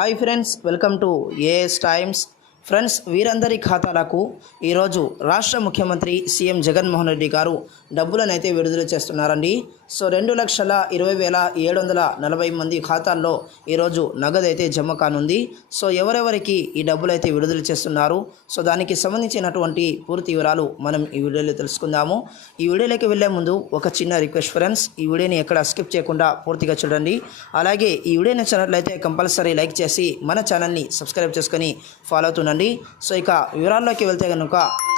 Hi friends welcome to AS Times friends వీరందరి ఖాతాలకు ఈరోజు రాష్ట్ర ముఖ్యమంత్రి సీఎం జగన్మోహన్ రెడ్డి గారు డబ్బులను అయితే విడుదల చేస్తున్నారండి. సో రెండు లక్షల ఇరవై వేల ఏడు వందల నలభై మంది ఖాతాల్లో ఈరోజు నగదు అయితే జమ కానుంది. సో ఎవరెవరికి ఈ డబ్బులు అయితే విడుదల చేస్తున్నారు? సో దానికి సంబంధించినటువంటి పూర్తి వివరాలు మనం ఈ వీడియోలో తెలుసుకుందాము. ఈ వీడియోలోకి వెళ్ళే ముందు ఒక చిన్న రిక్వెస్ట్ ఫ్రెండ్స్ ఈ వీడియోని ఎక్కడ స్కిప్ చేయకుండా పూర్తిగా చూడండి. అలాగే ఈ వీడియో నచ్చినట్లయితే కంపల్సరీ లైక్ చేసి మన ఛానల్ని సబ్స్క్రైబ్ చేసుకొని ఫాలో అవుతుండండి. సో ఇక వివరాల్లోకి వెళ్తే కనుక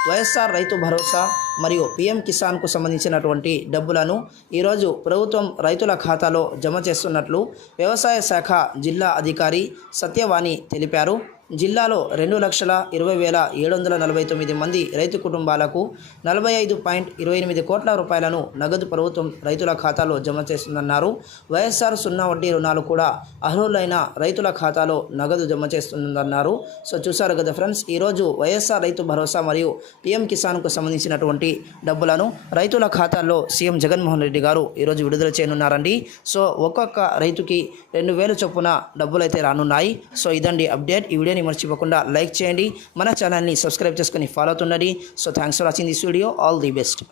వైఎస్ఆర్ రైతు భరోసా మరియు పిఎం కిసాన్కు సంబంధించినటువంటి డబ్బులను ఈరోజు ప్రభుత్వం రైతుల ఖాతాలో జమ చేస్తున్నట్లు వ్యవసాయ శాఖ జిల్లా అధికారి సత్యవాణి తెలిపారు. జిల్లాలో రెండు లక్షల ఇరవై వేల ఏడు వందల నలభై తొమ్మిది మంది రైతు కుటుంబాలకు నలభై ఐదు పాయింట్ ఇరవై ఎనిమిది కోట్ల రూపాయలను నగదు ప్రభుత్వం రైతుల ఖాతాలో జమ చేస్తుందన్నారు. వైఎస్ఆర్ సున్నా వడ్డీ రుణాలు కూడా అర్హులైన రైతుల ఖాతాలో నగదు జమ చేస్తుందన్నారు. సో చూసారు కదా ఫ్రెండ్స్ ఈరోజు వైఎస్ఆర్ రైతు భరోసా మరియు పిఎం కిసాన్కు సంబంధించినటువంటి డబ్బులను రైతుల ఖాతాల్లో సీఎం జగన్మోహన్ రెడ్డి గారు ఈరోజు విడుదల చేయనున్నారండి. సో ఒక్కొక్క రైతుకి రెండు వేలు చొప్పున డబ్బులు అయితే రానున్నాయి. సో ఇదండి అప్డేట్. ఈ వీడియోని మర్చిపోకుండా లైక్ చేయండి. మన ఛానల్ని సబ్స్క్రైబ్ చేసుకొని follow అవుతుండండి. So thanks for watching this video all the best